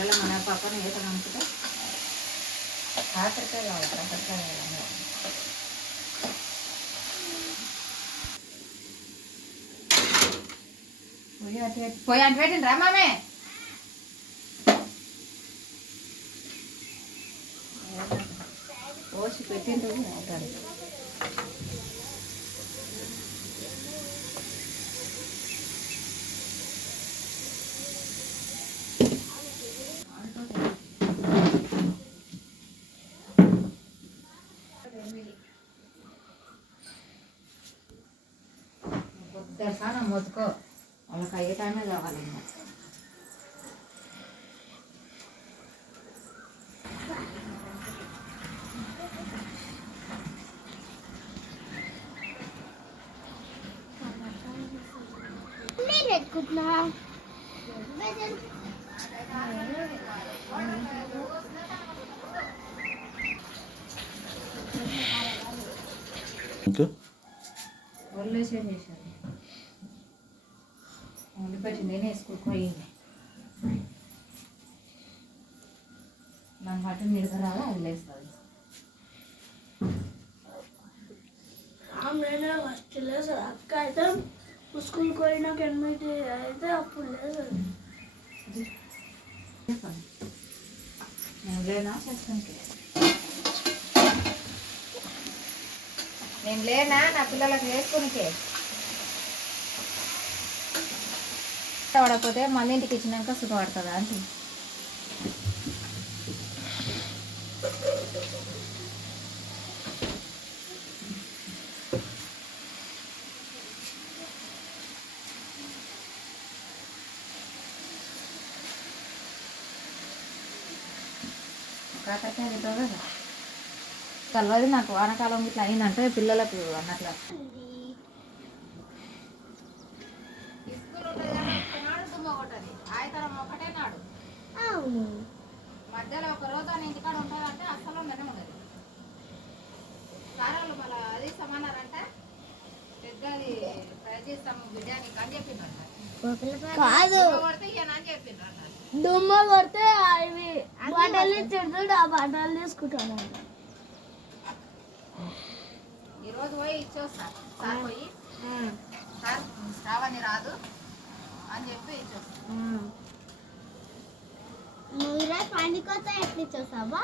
ఇలా మన పక్కన ఈత అనుకుంటే కాకరకాయ కావాలి. కాకరకాయ పోయి అటు పెట్టండి రా మామే. పోసి పెట్టిండ్రు అంటారు. తెలుసా నా మొత్తుకో వాళ్ళకి అయ్యే టైమే కావాలి. ఒళ్ళు చేశారు ఉండిపెట్టి నేనే వేసుకుపోయింది. నాకు మటన్ నిడకరాదా అది లేస్తుంది. నేనే ఫస్ట్ లేదు అక్క అయితే స్కూల్కి పోయినాక 8 అయితే అప్పుడు లేదు. నేను లేనా చేస్తానికి నేను లేనా నా పిల్లలకు వేసుకునికే పడకపోతే మన ఇంటికి ఇచ్చినాక సుఖపడుతుందా అంటే కాకరకాయ తింటావు కదా కలవది. నాకు వానకాలం ఇట్లా అయిందంటే పిల్లలకు అన్నట్ల ఆయతరం ఒకటే నాడు మధ్యలో ఒక రోజు అని ఇంటికాడ ఉంటుందంటే అస్సలు ఉండనే ఉండదు. సారాలు మళ్ళీ అది సమానారంట పెద్దది ట్రై చేస్తాము బిర్యానీకి అని చెప్పిండ్రంట. కాదు కొడితే ఇయ్యన అని చెప్పిండ్రంట. దుమ్మ కొడితే అవి బట్టలు తింటాడు ఆ బట్టలు తీసుకుంటాడంట. ఈరోజు పోయి ఇచ్చొస్తా సార్ పోయి సార్ శ్రావణి రాదు అని చెప్పి ఇచ్చొస్తా. నువ్వు పనికొస్తా ఎట్లా ఇచ్చొస్తావా?